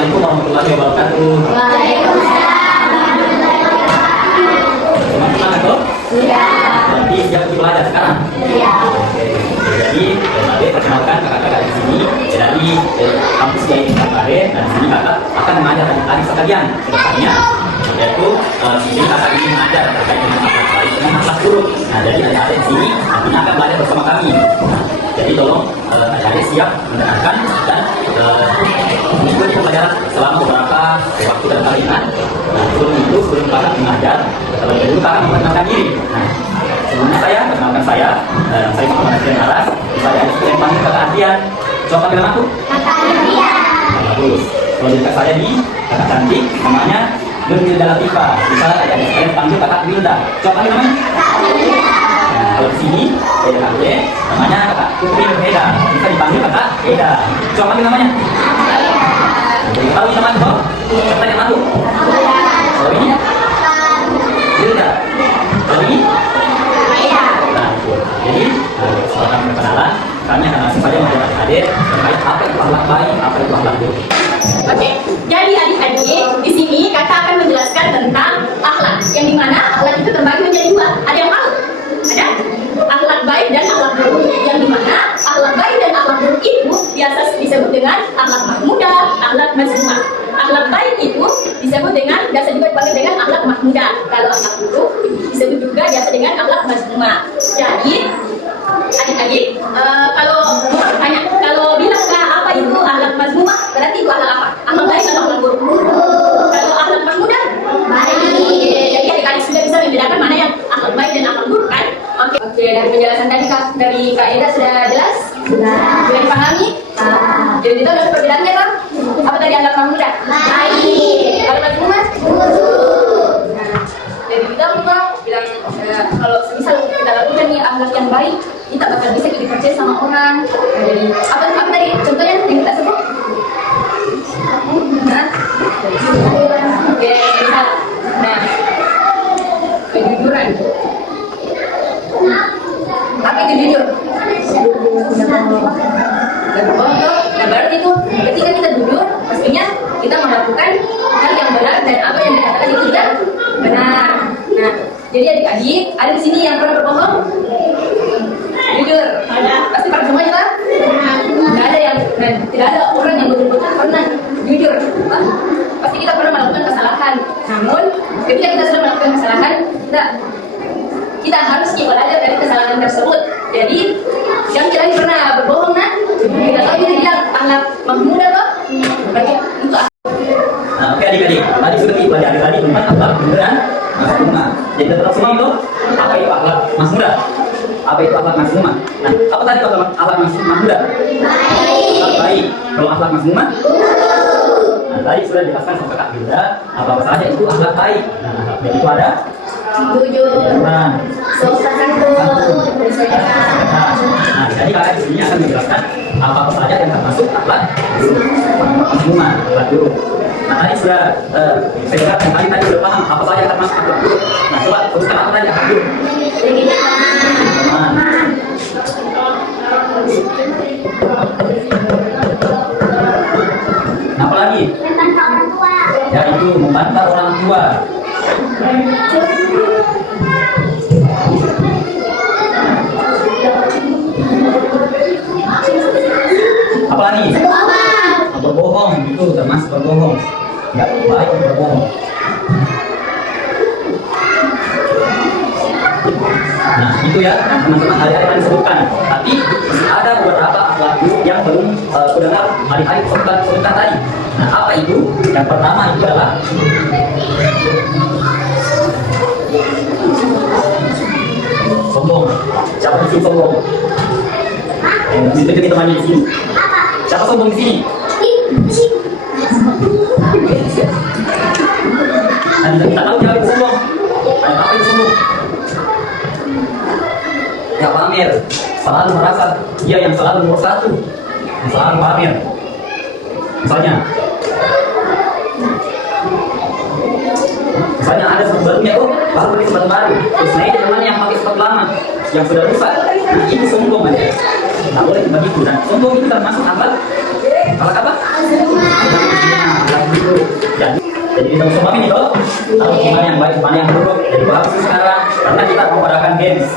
Assalamualaikum warahmatullahi wabarakatuh. Semangat toh? Iya. Berarti siap untuk belajar sekarang? Iya. Oke. Jadi, Ade perkenalkan kakak-kakak di sini dari kampus Kiai Ade, dan di sini kakak akan mengajar adik-adik sekalian kedepannya, yaitu di sini kakak ingin mengajar terkait dengan akhlak baik dengan akhlak buruk. Nah, jadi adik-adik di sini nantinya akan belajar bersama kami. Jadi tolong adik-adik siap mendengarkan dan mengikuti pelajaran selama beberapa waktu dan kalimat. Nah, sebelum kakak mengajar, terlebih dahulu kakak memperkenalkan diri. Nah, sebelumnya perkenalkan saya Muhammad Adrian Aras. Saya yang panggil kakak Adrian. Coba panggil aku. Kakak Adrian. Bagus. Kalau dekat saya di kakak cantik, namanya Wilda Latifa. Bisa saya panggil kakak Wilda. Coba panggil namanya. Nah, kalau di sini kakak Ade, namanya kakak Putri Eda. Bisa dipanggil kakak Eda. Coba panggil namanya. Tahu namanya kok? Coba tanya aku. Kalau ini Wilda. Kalau ini jadi setelah perkenalan, kami akan langsung saja menjawab adik terkait apa itu akhlak baik, apa itu akhlak buruk. Oke, jadi adik-adik di sini kakak akan menjelaskan tentang akhlak, yang dimana akhlak itu terbagi menjadi dua. Ada yang tahu? Ada? Akhlak baik dan akhlak buruk. Yang dimana akhlak baik dan akhlak buruk itu biasa disebut dengan akhlak mahmudah, akhlak mazmumah. Akhlak baik itu disebut dengan biasa juga dipanggil dengan akhlak mahmudah. Kalau akhlak buruk disebut juga biasa dengan akhlak mazmumah. Jadi adik-adik, kalau tanya, kalau bilang apa itu akhlak mazmumah, berarti itu akhlak apa? Akhlak baik atau akhlak buruk? Kalau akhlak mahmudah, baik. Jadi adik-adik sudah bisa membedakan mana yang akhlak baik dan akhlak buruk kan? Oke, dari penjelasan tadi dari Kak Eda sudah jelas? Sudah dipahami? Jadi kita udah perbedaannya kan? Apa tadi akhlak mahmudah? Baik. Kalau mazmumah? Buruk. Jadi kita bilang kalau misal kita lakukan nih akhlak yang baik, kita bakal bisa dipercaya sama orang. Nah, jadi apa tadi contohnya yang kita sebut? Nah, oke, misal, nah, kejujuran. Apa itu jujur? Nah, berarti itu ketika kita jujur, pastinya kita melakukan hal yang benar dan apa yang dikatakan itu tidak benar. Nah, jadi adik-adik, ada di sini yang pernah berbohong? Jujur. Ada. Pasti pada semuanya kan? Tidak ada yang, tidak ada orang yang betul-betul pernah jujur. Pasti kita pernah melakukan kesalahan. Namun, ketika kita sudah melakukan kesalahan, kita harus belajar dari kesalahan tersebut. Jadi, yang kita pernah berbohong, nah, kita tahu kita bilang akhlak mahmudah toh? Berarti itu. Nah, oke adik-adik, tadi sudah dipelajari tadi tentang akhlak beneran mazmumah. Jadi tetap semua itu apa itu akhlak mahmudah? Apa itu akhlak mazmumah? Nah, apa tadi akhlak mahmudah? Akhlak baik. Kalau akhlak mazmumah? Nah, tadi sudah dijelaskan sama Kak Bilda apa saja itu akhlak baik. Nah, akhlak baik itu ada Jujur. Sopan santun. Nah, jadi kakak di sini akan menjelaskan apa saja yang termasuk akhlak mazmumah, akhlak buruk. Nah, tadi sudah saya jelaskan tadi sudah paham apa saja yang termasuk akhlak buruk. Nah, coba teruskan apa tadi akhlak buruk? Nah, apa lagi? Membantah orang tua. Yaitu membantah orang tua. Apa lagi? Berbohong, itu termasuk berbohong. Nggak baik berbohong. Nah, itu ya teman-teman adik-adik yang disebutkan. Tapi masih ada beberapa akhlak buruk yang belum kudengar adik-adik sebutkan tadi. Nah, apa itu? Yang pertama itu adalah sombong. Siapa di sini sombong? Bisa kita teman di sini. Siapa sombong di sini? Nah, kita tahu siapa itu sombong. Apa itu sombong? Ya pamer, selalu merasa dia yang selalu nomor satu, yang selalu pamer. Misalnya ada sepatu barunya kok, baru beli sepatu baru, terus naik teman yang pakai sepatu lama, yang sudah rusak. Nah, itu sombong aja. Nggak boleh begitu. Dan sombong itu termasuk akhlak Akhlak apa? Akhlak dulu. Jadi kita semua ini toh, tahu gimana yang baik, mana yang buruk. Jadi bahas sekarang karena kita mau adakan games.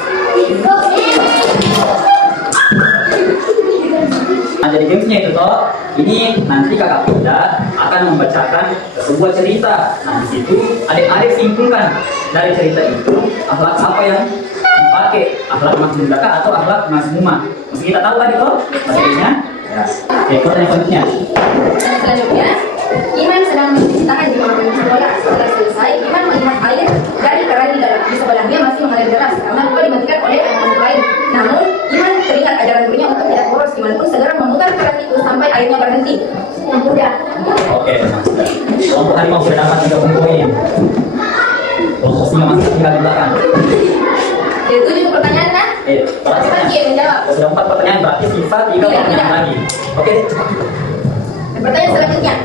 Nah, jadi gamesnya itu toh, ini nanti kakak Bunda akan membacakan sebuah cerita. Nah, di situ adik-adik simpulkan dari cerita itu akhlak apa yang dipakai, akhlak Mas Bunda kah atau akhlak Mas Muma. Mesti kita tahu kan itu maksudnya. Ya. Oke, pertanyaan selanjutnya. Selanjutnya, Iman sedang mencuci tangan di kamar mandi sekolah. Setelah selesai, Iman melihat air dari keran di sebelahnya masih mengalir deras karena lupa dimatikan oleh air mandi lain. Namun, Iman teringat ajaran gurunya untuk tidak boros. Iman pun segera memutar keran itu sampai airnya berhenti. Yang mudah. Oke, kelompok harimau sudah dapat 30 poin. Kelompok singa masih tinggal di belakang. Jadi itu juga pertanyaan kan? Pertanyaan. Dia menjawab. Sudah 4 pertanyaan, berarti sisa 3 pertanyaan lagi. Oke, cepat. Dan pertanyaan selanjutnya.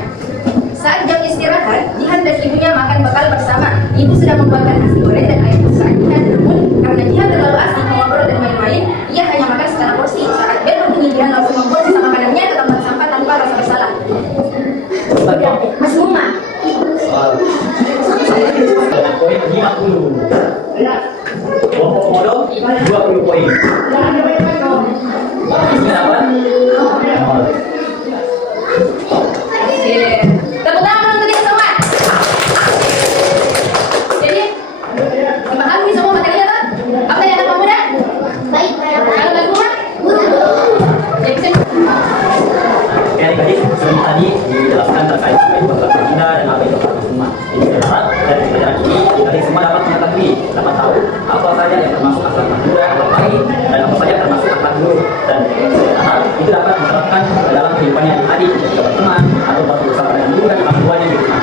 Saat jam istirahat, Jihan dan ibunya makan bekal bersama. Ibu sudah membuatkan nasi goreng dan ayam kesukaan Jihan. Namun, karena Jihan terlalu asik mengobrol dan main-main, ia hanya makan setengah porsi. Saat bel berbunyi, Jihan langsung membuang sisa makanannya ke tempat sampah tanpa rasa bersalah. Mas Muma. Dengan poin 50. Kelompok komodo 20 poin. Isinya apa? Tepuk tangan untuk kita semua. Jadi, dipahami semua materinya kan? Apa yang anak pemuda? Baik. Kalau Mas Muma? Jadi, Oke, adik-adik, sebelum tadi dijelaskan terkait apa itu akhlak berbeda dan apa itu akhlak Muma. Jadi saya harap dari pelajaran ini adik-adik semua dapat mengetahui, dapat tahu apa saja yang termasuk akhlak muda, akhlak baik, dan apa saja termasuk akhlak buruk. Dan saya harap itu dapat diterapkan dalam kehidupannya adik-adik ketika berteman atau berusaha dengan guru dan orang tuanya di rumah.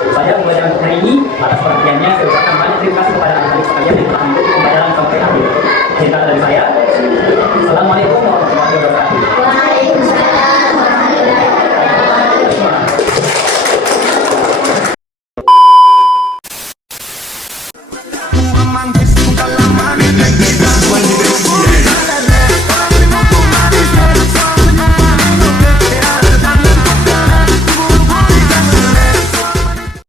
Itu saja pembelajaran hari ini. Atas perhatiannya, saya ucapkan banyak terima kasih kepada adik-adik sekalian yang telah mengikuti